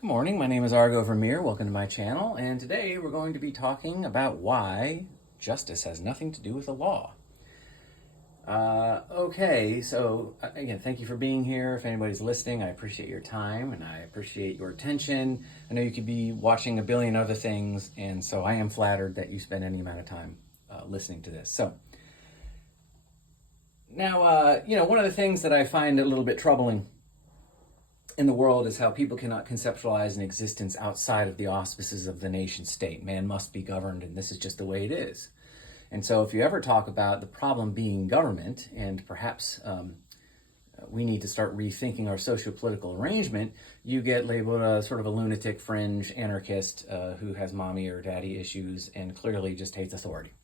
Good morning, my name is Argo Vermeer. Welcome to my channel, and today we're going to be talking about why justice has nothing to do with the law. Again, thank you for being here. If anybody's listening, I appreciate your time and I appreciate your attention. I know you could be watching a billion other things, and so I am flattered that you spend any amount of time listening to this. One of the things that I find a little bit troubling in the world is how people cannot conceptualize an existence outside of the auspices of the nation state. Man must be governed, and this is just the way it is. And so if you ever talk about the problem being government, and perhaps we need to start rethinking our socio-political arrangement, you get labeled a sort of a lunatic, fringe, anarchist who has mommy or daddy issues and clearly just hates authority.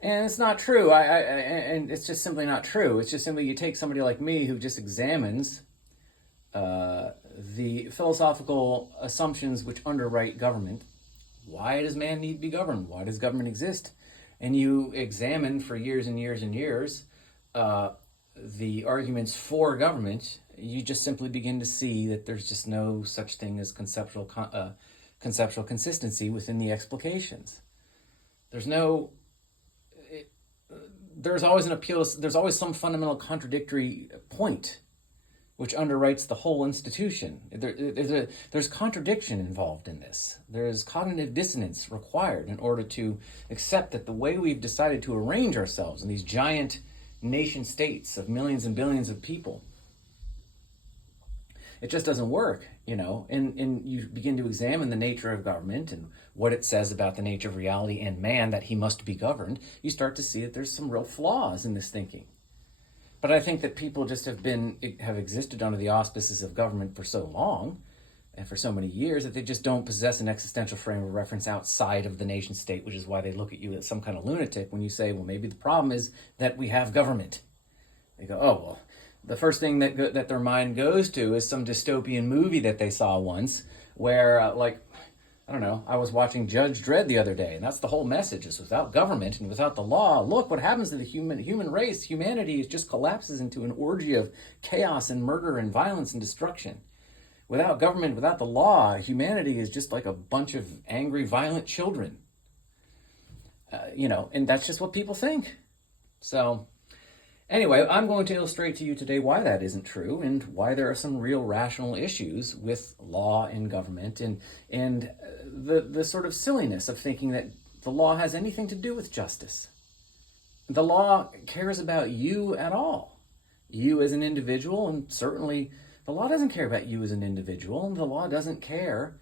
And it's not true. And it's just simply not true. It's just simply you take somebody like me who just examines the philosophical assumptions which underwrite government. Why does man need to be governed? Why does government exist? And you examine for years and years and years the arguments for government. You just simply begin to see that there's just no such thing as conceptual consistency within the explications. There's always an appeal. There's always some fundamental contradictory point which underwrites the whole institution. There's contradiction involved in this. There's cognitive dissonance required in order to accept that the way we've decided to arrange ourselves in these giant nation states of millions and billions of people, it just doesn't work, and you begin to examine the nature of government and what it says about the nature of reality and man, that he must be governed. You start to see that there's some real flaws in this thinking. But I think that people just have existed under the auspices of government for so long and for so many years that they just don't possess an existential frame of reference outside of the nation state, which is why they look at you as some kind of lunatic when you say, well, maybe the problem is that we have government. They go, oh, well, the first thing that their mind goes to is some dystopian movie that they saw once where, I don't know, I was watching Judge Dredd the other day, and that's the whole message, is without government and without the law, look what happens to the human race. Humanity just collapses into an orgy of chaos and murder and violence and destruction. Without government, without the law, humanity is just like a bunch of angry, violent children. And that's just what people think. So anyway, I'm going to illustrate to you today why that isn't true and why there are some real rational issues with law and government and the sort of silliness of thinking that the law has anything to do with justice. The law cares about you at all. You as an individual, and certainly the law doesn't care about you as an individual, and the law doesn't care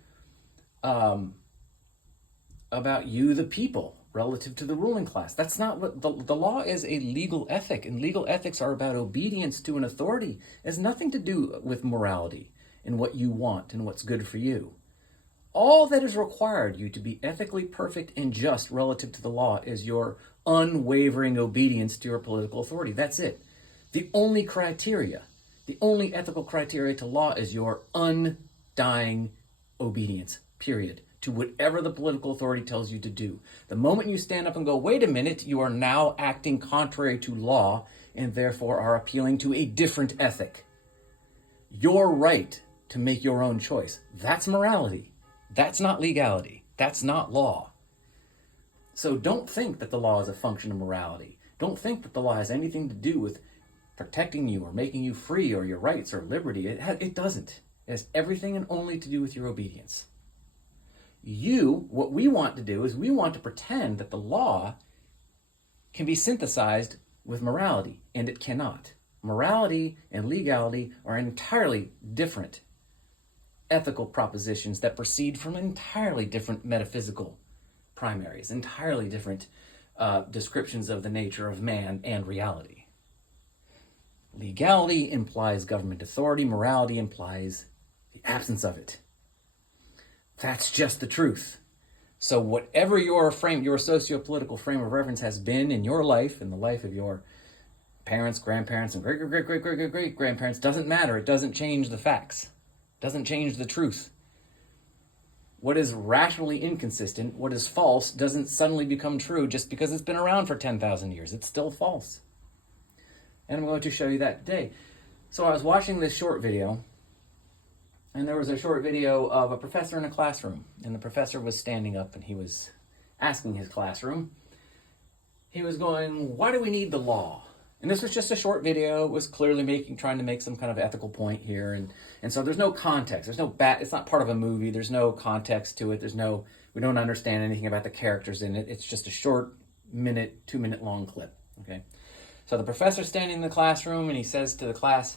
about you, the people, relative to the ruling class. That's not what the law is. A legal ethic, and legal ethics are about obedience to an authority. It has nothing to do with morality and what you want and what's good for you. All that is required you to be ethically perfect and just relative to the law is your unwavering obedience to your political authority. That's it. The only ethical criteria to law is your undying obedience, period, to whatever the political authority tells you to do. The moment you stand up and go, wait a minute, you are now acting contrary to law and therefore are appealing to a different ethic. Your right to make your own choice. That's morality. That's not legality. That's not law. So don't think that the law is a function of morality. Don't think that the law has anything to do with protecting you or making you free or your rights or liberty. It doesn't. It has everything and only to do with your obedience. What we want to do is we want to pretend that the law can be synthesized with morality, and it cannot. Morality and legality are entirely different ethical propositions that proceed from entirely different metaphysical primaries, entirely different descriptions of the nature of man and reality. Legality implies government authority. Morality implies the absence of it. That's just the truth. So whatever your socio-political frame of reference has been in your life, in the life of your parents, grandparents, and great-great-great-great-great-great-grandparents, doesn't matter. It doesn't change the facts. It doesn't change the truth. What is rationally inconsistent, what is false, doesn't suddenly become true just because it's been around for 10,000 years. It's still false. And I'm going to show you that today. So I was watching this short video And there was a short video of a professor in a classroom, and the professor was standing up and he was asking his classroom, he was going, why do we need the law? And this was just a short video. It was clearly trying to make some kind of ethical point here. And so there's no context. It's not part of a movie. There's no context to it. We don't understand anything about the characters in it. It's just a short 2-minute long clip. Okay. So the professor's standing in the classroom and he says to the class,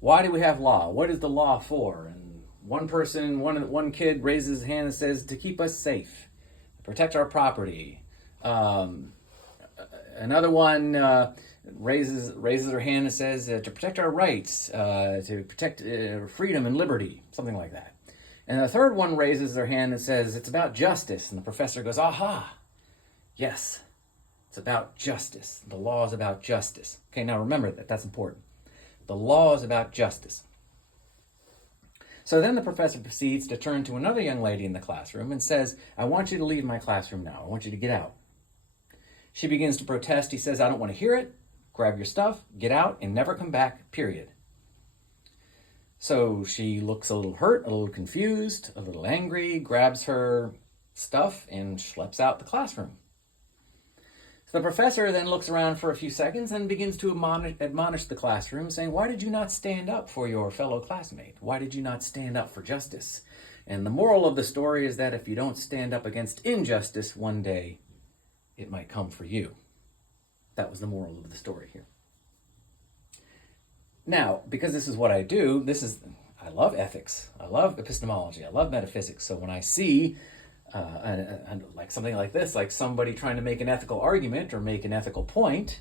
why do we have law? What is the law for? And one kid raises his hand and says, to keep us safe, to protect our property. Another one raises her hand and says, to protect our rights, to protect freedom and liberty, something like that. And the third one raises their hand and says, it's about justice. And the professor goes, aha, yes, it's about justice. The law is about justice. Okay, now remember that's important. The law is about justice. So then the professor proceeds to turn to another young lady in the classroom and says, I want you to leave my classroom now. I want you to get out. She begins to protest. He says, I don't want to hear it. Grab your stuff, get out, and never come back, period. So she looks a little hurt, a little confused, a little angry, grabs her stuff, and schleps out the classroom. So the professor then looks around for a few seconds and begins to admonish the classroom, saying, why did you not stand up for your fellow classmate? Why did you not stand up for justice? And the moral of the story is that if you don't stand up against injustice, one day it might come for you. That was the moral of the story here. Now, because this is what I do, I love ethics, I love epistemology, I love metaphysics. So when I see like something like this, like somebody trying to make an ethical argument or make an ethical point,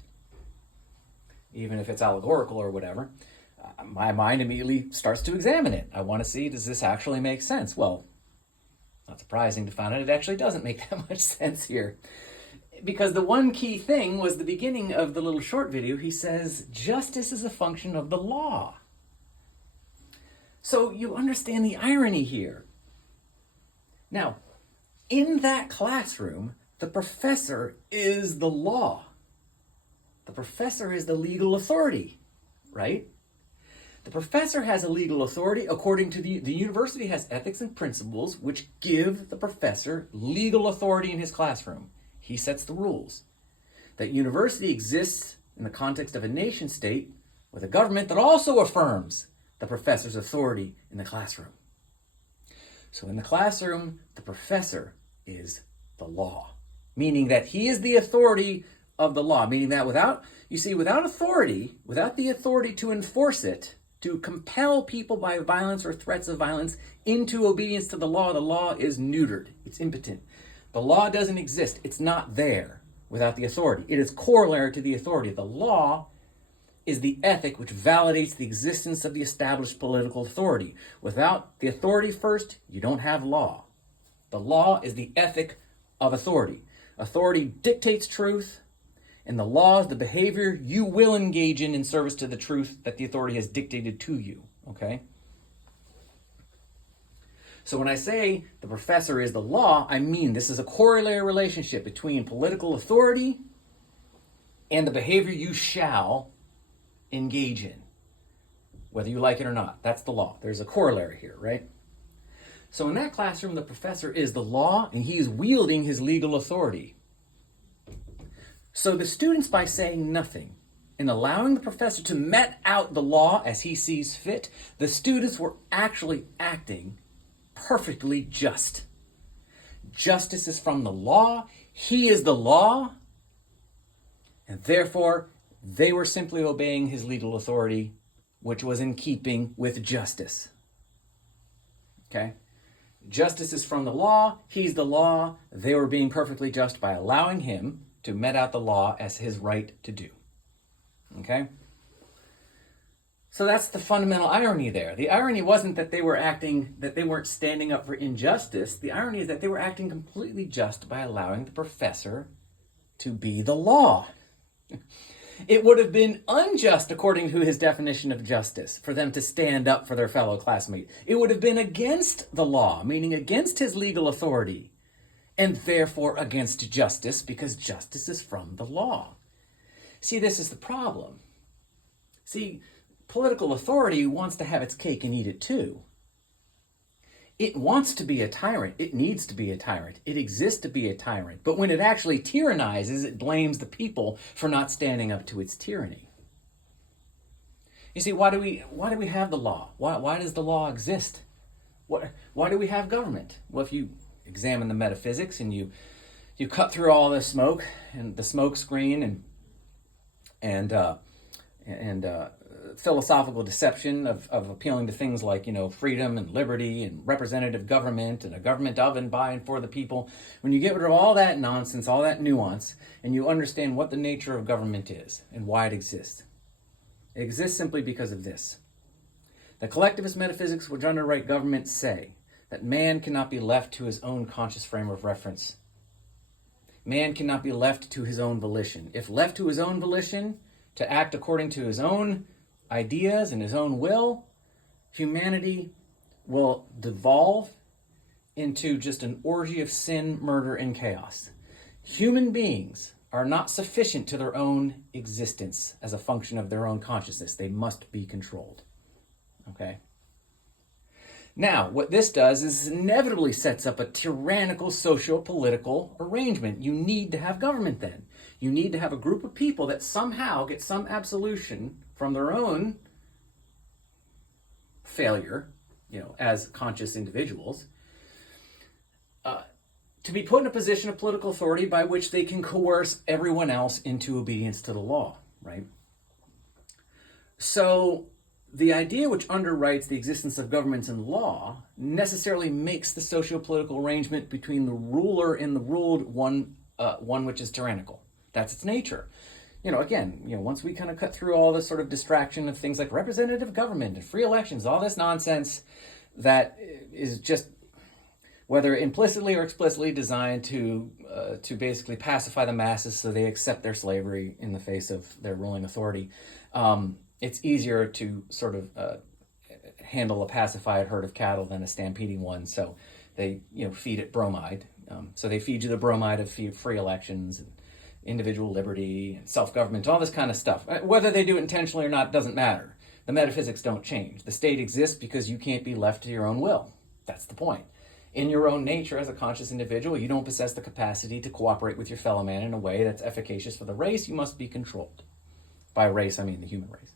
even if it's allegorical or whatever, my mind immediately starts to examine it. I want to see, does this actually make sense? Well, not surprising to find out it actually doesn't make that much sense here. Because the one key thing was the beginning of the little short video. He says, justice is a function of the law. So you understand the irony here. Now, in that classroom, the professor is the law. The professor is the legal authority, right? The professor has a legal authority. According to the university has ethics and principles which give the professor legal authority in his classroom. He sets the rules. That university exists in the context of a nation state with a government that also affirms the professor's authority in the classroom. So in the classroom, the professor is the law, meaning that he is the authority of the law, meaning that without authority, without the authority to enforce it, to compel people by violence or threats of violence into obedience to the law is neutered. It's impotent. The law doesn't exist. It's not there without the authority. It is corollary to the authority. The law is the ethic which validates the existence of the established political authority. Without the authority first, you don't have law. The law is the ethic of authority. Authority dictates truth, and the law is the behavior you will engage in service to the truth that the authority has dictated to you. Okay? So when I say the professor is the law, I mean this is a corollary relationship between political authority and the behavior you shall engage in, whether you like it or not. That's the law. There's a corollary here, right? So in that classroom, the professor is the law, and he is wielding his legal authority. So the students, by saying nothing and allowing the professor to met out the law as he sees fit, the students were actually acting perfectly just. Justice is from the law. He is the law. And therefore, they were simply obeying his legal authority, which was in keeping with justice. Okay? Justice is from the law. He's the law. They were being perfectly just by allowing him to met out the law as his right to do. Okay? So that's the fundamental irony there. The irony wasn't that they weren't standing up for injustice. The irony is that they were acting completely just by allowing the professor to be the law. It would have been unjust, according to his definition of justice, for them to stand up for their fellow classmate. It would have been against the law, meaning against his legal authority, and therefore against justice, because justice is from the law. See, this is the problem. See, political authority wants to have its cake and eat it too. It wants to be a tyrant. It needs to be a tyrant. It exists to be a tyrant. But when it actually tyrannizes, it blames the people for not standing up to its tyranny. You see, why do we have the law? Why does the law exist? Why do we have government? Well, if you examine the metaphysics and you cut through all the smoke and the smoke screen and philosophical deception of appealing to things like, freedom and liberty and representative government and a government of and by and for the people, when you get rid of all that nonsense, all that nuance, and you understand what the nature of government is and why it exists simply because of this. The collectivist metaphysics which underwrite government say that man cannot be left to his own conscious frame of reference. Man cannot be left to his own volition. If left to his own volition, to act according to his own ideas and his own will, humanity will devolve into just an orgy of sin, murder, and chaos. Human beings are not sufficient to their own existence as a function of their own consciousness. They must be controlled. Okay? Now, what this does is inevitably sets up a tyrannical socio-political arrangement. You need to have government then. You need to have a group of people that somehow get some absolution from their own failure, as conscious individuals, to be put in a position of political authority by which they can coerce everyone else into obedience to the law, right? So the idea which underwrites the existence of governments and law necessarily makes the socio-political arrangement between the ruler and the ruled one which is tyrannical. That's its nature. Once we kind of cut through all this sort of distraction of things like representative government and free elections, all this nonsense that is just, whether implicitly or explicitly, designed to basically pacify the masses so they accept their slavery in the face of their ruling authority, it's easier to sort of handle a pacified herd of cattle than a stampeding one. So they feed it bromide. So they feed you the bromide of free elections and individual liberty and self-government, all this kind of stuff. Whether they do it intentionally or not doesn't matter. The metaphysics don't change. The state exists because you can't be left to your own will. That's the point. In your own nature as a conscious individual, you don't possess the capacity to cooperate with your fellow man in a way that's efficacious for the race. You must be controlled. By race, I mean the human race.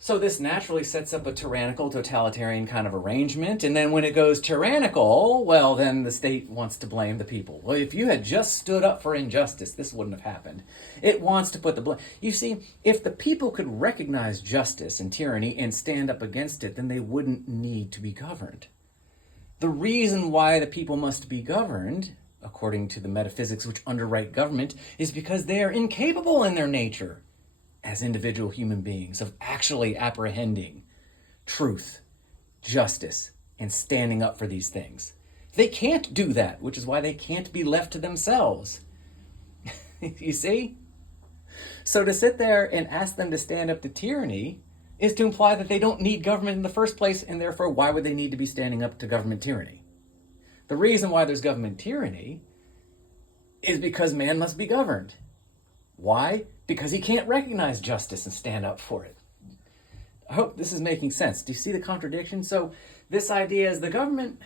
So this naturally sets up a tyrannical, totalitarian kind of arrangement. And then when it goes tyrannical, well, then the state wants to blame the people. Well, if you had just stood up for injustice, this wouldn't have happened. It wants to put the blame. You see, if the people could recognize justice and tyranny and stand up against it, then they wouldn't need to be governed. The reason why the people must be governed, according to the metaphysics which underwrite government, is because they are incapable in their nature as individual human beings of actually apprehending truth, justice, and standing up for these things. They can't do that, which is why they can't be left to themselves. You see? So to sit there and ask them to stand up to tyranny is to imply that they don't need government in the first place, and therefore why would they need to be standing up to government tyranny? The reason why there's government tyranny is because man must be governed. Why? Because he can't recognize justice and stand up for it. I hope this is making sense. Do you see the contradiction? So this idea is the government,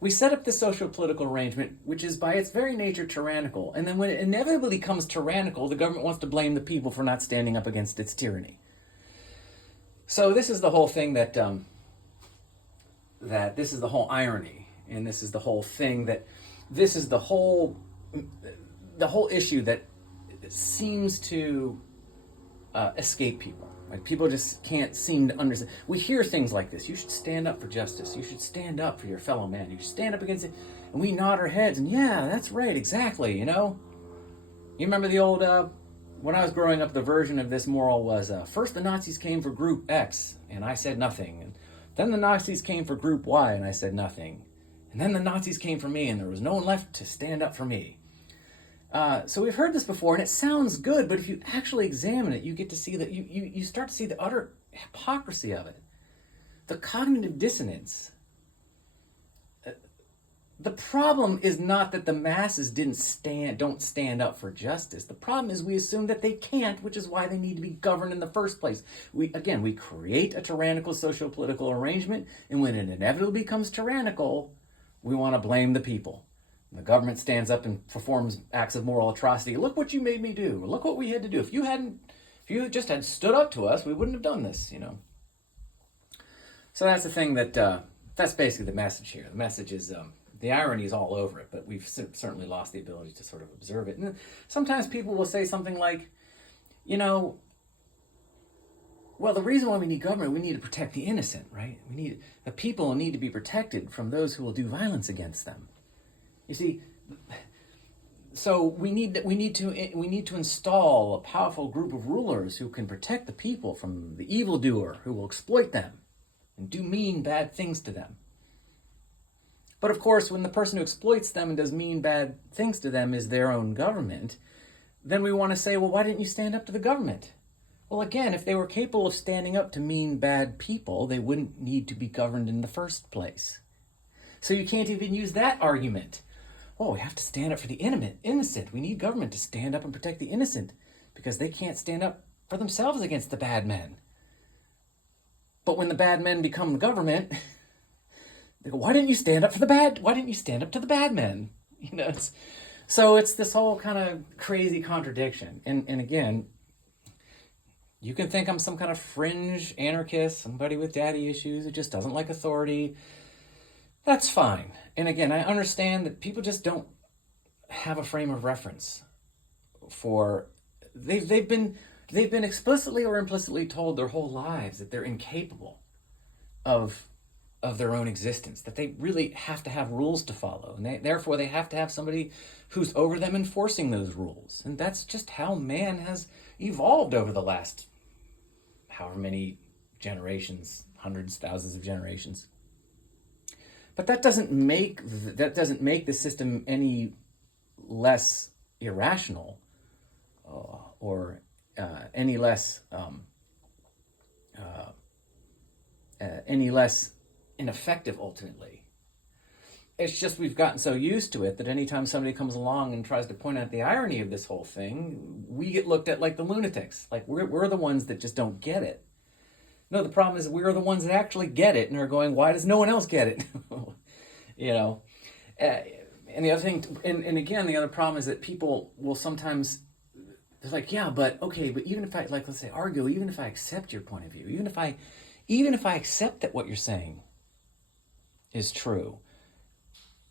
we set up this social political arrangement, which is by its very nature tyrannical. And then when it inevitably becomes tyrannical, the government wants to blame the people for not standing up against its tyranny. So this is the whole thing that this is the whole irony. And this is the whole thing this is the whole issue that seems to escape people. Like people just can't seem to understand. We hear things like this. You should stand up for justice. You should stand up for your fellow man. You should stand up against it. And we nod our heads and yeah, that's right, exactly, You remember the old, when I was growing up, the version of this moral was, first the Nazis came for group X and I said nothing. And then the Nazis came for group Y and I said nothing. And then the Nazis came for me and there was no one left to stand up for me. So we've heard this before, and it sounds good, but if you actually examine it, you get to see that you start to see the utter hypocrisy of it. The cognitive dissonance The problem is not that the masses don't stand up for justice. The problem is we assume that they can't, which is why they need to be governed in the first place. We create a tyrannical socio-political arrangement, and when it inevitably becomes tyrannical, we want to blame the people. And the government stands up and performs acts of moral atrocity. Look what you made me do. Look what we had to do. If you just had stood up to us, we wouldn't have done this, So that's the thing that's basically the message here. The message is, the irony is all over it, but we've certainly lost the ability to sort of observe it. And sometimes people will say something like, well, the reason why we need government, we need to protect the innocent, right? The people need to be protected from those who will do violence against them. You see, so we need to install a powerful group of rulers who can protect the people from the evildoer who will exploit them and do mean, bad things to them. But of course, when the person who exploits them and does mean, bad things to them is their own government, then we want to say, well, why didn't you stand up to the government? Well, again, if they were capable of standing up to mean, bad people, they wouldn't need to be governed in the first place. So you can't even use that argument. Oh, we have to stand up for the innocent. We need government to stand up and protect the innocent because they can't stand up for themselves against the bad men. But when the bad men become the government, they go, why didn't you stand up for the bad? Why didn't you stand up to the bad men? So it's this whole kind of crazy contradiction. And again, you can think I'm some kind of fringe anarchist, somebody with daddy issues who just doesn't like authority. That's fine. And again, I understand that people just don't have a frame of reference for they've been explicitly or implicitly told their whole lives that they're incapable of their own existence, that they really have to have rules to follow, and therefore they have to have somebody who's over them enforcing those rules. And that's just how man has evolved over the last however many generations, hundreds, thousands of generations. But that doesn't make the system any less irrational or any less ineffective ultimately. It's just we've gotten so used to it that anytime somebody comes along and tries to point out the irony of this whole thing, we get looked at like the lunatics. Like we're the ones that just don't get it. No, the problem is we're the ones that actually get it and are going, why does no one else get it? And the other thing, and again, the other problem is that people will sometimes, they're like, yeah, but even if I, like, let's say, argue, even if I accept your point of view, even if I accept that what you're saying is true,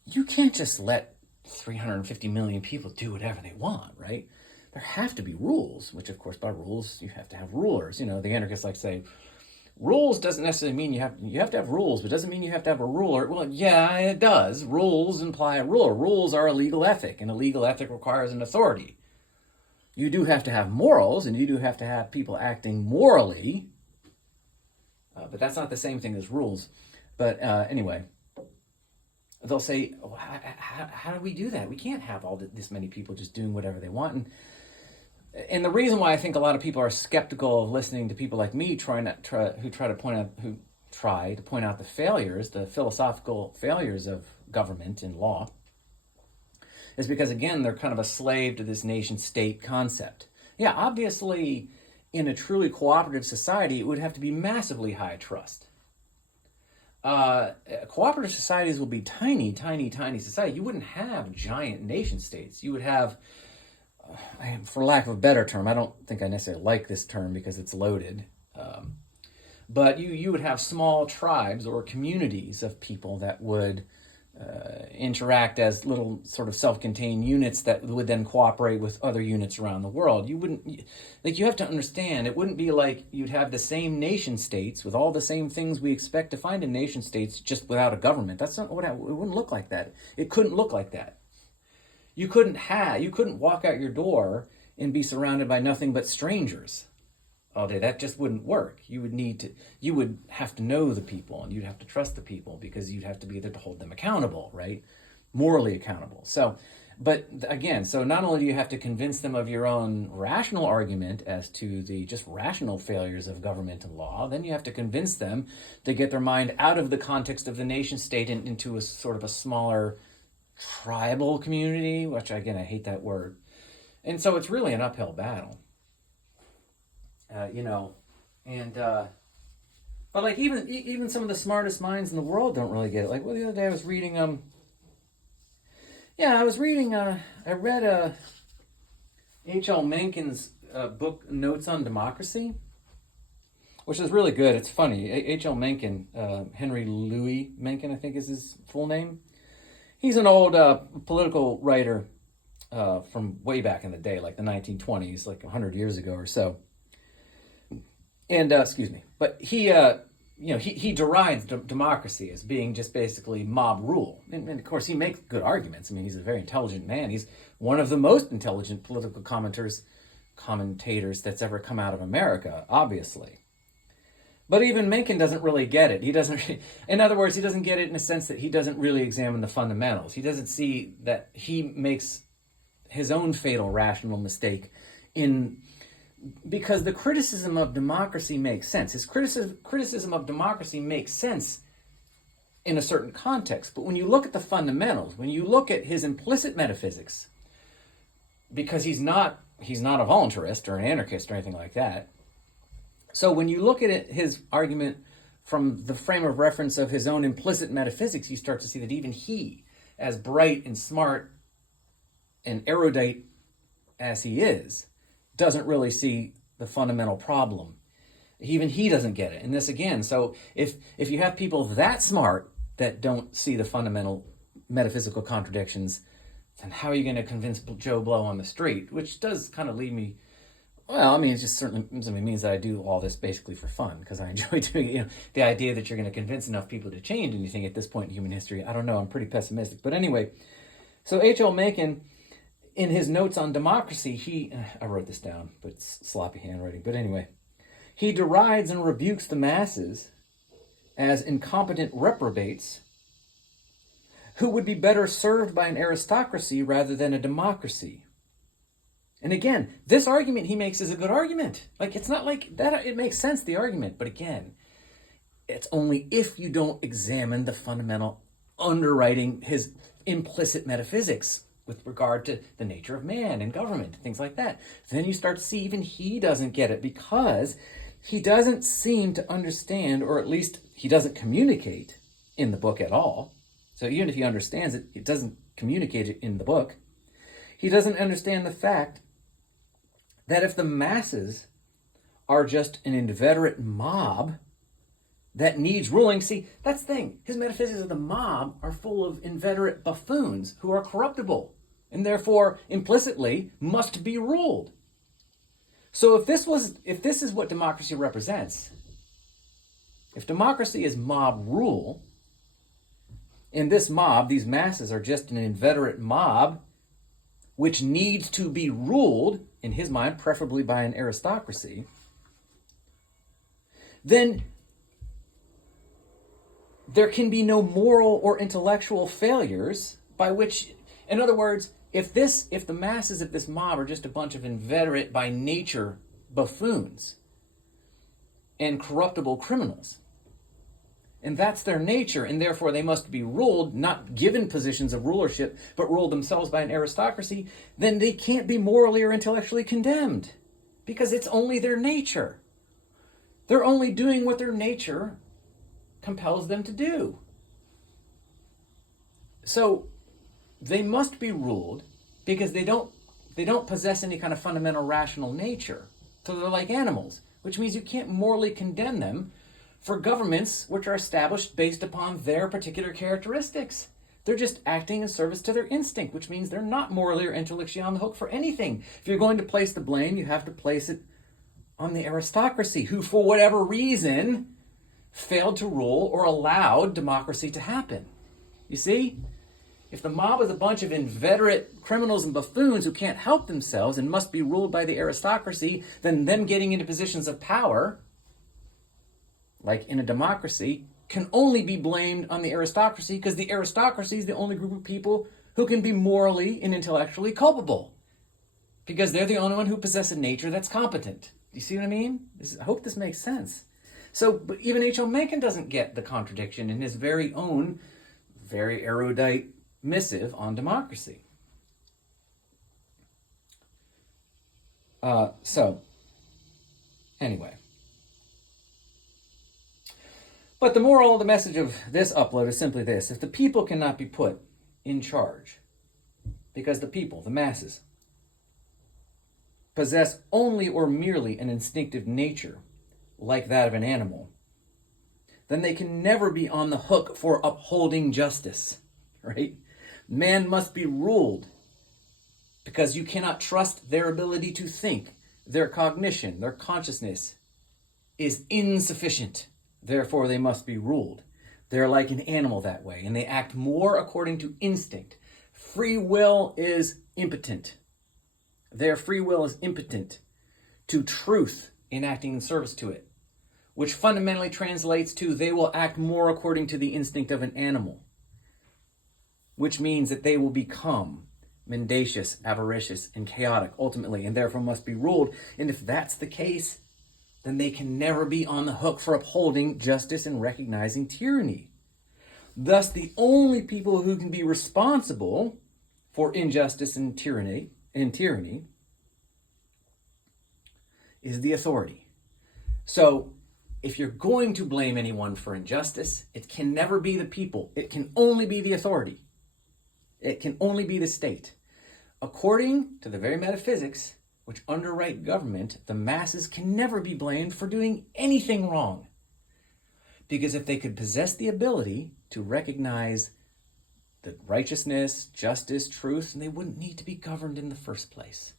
you can't just let 350 million people do whatever they want, right? There have to be rules, which of course by rules, you have to have rulers. The anarchists like to say, rules doesn't necessarily mean you have to have rules, but it doesn't mean you have to have a ruler. Well, yeah, it does. Rules imply a ruler. Rules are a legal ethic, and a legal ethic requires an authority. You do have to have morals, and you do have to have people acting morally, but that's not the same thing as rules. But anyway, they'll say, oh, how do we do that? We can't have this many people just doing whatever they want. And the reason why I think a lot of people are skeptical of listening to people like me who try to point out the failures, the philosophical failures of government and law, is because, again, they're kind of a slave to this nation-state concept. Yeah, obviously, in a truly cooperative society, it would have to be massively high trust. Cooperative societies will be tiny, tiny, tiny society. You wouldn't have giant nation-states. You would have, for lack of a better term, I don't think I necessarily like this term because it's loaded, but you would have small tribes or communities of people that would interact as little sort of self-contained units that would then cooperate with other units around the world. You have to understand, it wouldn't be like you'd have the same nation states with all the same things we expect to find in nation states just without a government. That's not it wouldn't look like that. It couldn't look like that. You couldn't walk out your door and be surrounded by nothing but strangers all day. That just wouldn't work. You would have to know the people, and you'd have to trust the people, because you'd have to be there to hold them accountable, right? Morally accountable. So not only do you have to convince them of your own rational argument as to the just rational failures of government and law, then you have to convince them to get their mind out of the context of the nation state and into a sort of a smaller tribal community, which again, I hate that word. And so it's really an uphill battle. But like even some of the smartest minds in the world don't really get it. Like, well, the other day I was reading I read H.L. Mencken's book Notes on Democracy, which is really good. It's funny. H.L. Mencken, Henry Louis Mencken, I think is his full name. He's an old political writer from way back in the day, like the 1920s, like 100 years ago or so. And but he derides democracy as being just basically mob rule, and of course he makes good arguments. I mean, he's a very intelligent man. He's one of the most intelligent political commentators that's ever come out of America, obviously. But even Mencken doesn't really get it. He doesn't. In other words, he doesn't get it in a sense that he doesn't really examine the fundamentals. He doesn't see that he makes his own fatal rational mistake because the criticism of democracy makes sense. His criticism of democracy makes sense in a certain context. But when you look at the fundamentals, when you look at his implicit metaphysics, because he's not a voluntarist or an anarchist or anything like that. So when you look at his argument from the frame of reference of his own implicit metaphysics, you start to see that even he, as bright and smart and erudite as he is, doesn't really see the fundamental problem. Even he doesn't get it. And this again, so if you have people that smart that don't see the fundamental metaphysical contradictions, then how are you going to convince Joe Blow on the street? Which does kind of lead me, well, I mean, it just certainly means that I do all this basically for fun, because I enjoy doing it. The idea that you're going to convince enough people to change anything at this point in human history, I don't know, I'm pretty pessimistic. But anyway, so H.L. Mencken, in his Notes on Democracy, I wrote this down, but it's sloppy handwriting. But anyway, he derides and rebukes the masses as incompetent reprobates who would be better served by an aristocracy rather than a democracy. And again, this argument he makes is a good argument. Like, it's not like that, it makes sense, the argument. But again, it's only if you don't examine the fundamental underwriting, his implicit metaphysics with regard to the nature of man and government, things like that. Then you start to see even he doesn't get it, because he doesn't seem to understand, or at least he doesn't communicate in the book at all. So even if he understands it, it doesn't communicate it in the book. He doesn't understand the fact that if the masses are just an inveterate mob that needs ruling, see, that's the thing. His metaphysics of the mob are full of inveterate buffoons who are corruptible and therefore implicitly must be ruled. So if this is what democracy represents, if democracy is mob rule, and this mob, these masses, are just an inveterate mob which needs to be ruled, in his mind, preferably by an aristocracy, then there can be no moral or intellectual failures by which, in other words, if the masses of this mob are just a bunch of inveterate by nature buffoons and corruptible criminals, and that's their nature, and therefore they must be ruled, not given positions of rulership, but ruled themselves by an aristocracy, then they can't be morally or intellectually condemned, because it's only their nature. They're only doing what their nature compels them to do. So they must be ruled because they don't possess any kind of fundamental rational nature. So they're like animals, which means you can't morally condemn them for governments which are established based upon their particular characteristics. They're just acting in service to their instinct, which means they're not morally or intellectually on the hook for anything. If you're going to place the blame, you have to place it on the aristocracy, who for whatever reason failed to rule or allowed democracy to happen. You see? If the mob is a bunch of inveterate criminals and buffoons who can't help themselves and must be ruled by the aristocracy, then them getting into positions of power, like in a democracy, can only be blamed on the aristocracy, because the aristocracy is the only group of people who can be morally and intellectually culpable, because they're the only one who possess a nature that's competent. You see what I mean? I hope this makes sense. So, but even H.L. Mencken doesn't get the contradiction in his very own, very erudite missive on democracy. Anyway. But the moral, the message of this upload is simply this. If the people cannot be put in charge, because the people, the masses, possess only or merely an instinctive nature like that of an animal, then they can never be on the hook for upholding justice, right? Man must be ruled because you cannot trust their ability to think. Their cognition, their consciousness is insufficient. Therefore, they must be ruled. They're like an animal that way, and they act more according to instinct. Free will is impotent. Their free will is impotent to truth in acting in service to it, which fundamentally translates to they will act more according to the instinct of an animal, which means that they will become mendacious, avaricious, and chaotic ultimately, and therefore must be ruled. And if that's the case, then they can never be on the hook for upholding justice and recognizing tyranny. Thus, the only people who can be responsible for injustice and tyranny is the authority. So, if you're going to blame anyone for injustice, it can never be the people. It can only be the authority. It can only be the state. According to the very metaphysics which underwrite government, the masses can never be blamed for doing anything wrong. Because if they could possess the ability to recognize the righteousness, justice, truth, then they wouldn't need to be governed in the first place.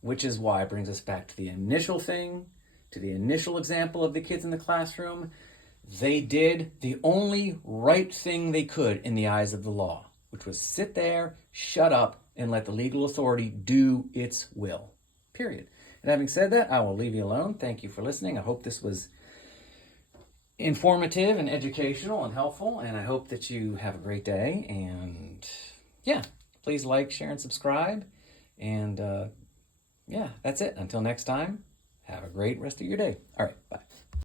Which is why it brings us back to the initial thing, to the initial example of the kids in the classroom. They did the only right thing they could in the eyes of the law, which was sit there, shut up, and let the legal authority do its will. Period. And having said that, I will leave you alone. Thank you for listening. I hope this was informative and educational and helpful, and I hope that you have a great day. And yeah, please like, share, and subscribe. And yeah, that's it. Until next time, have a great rest of your day. All right, bye.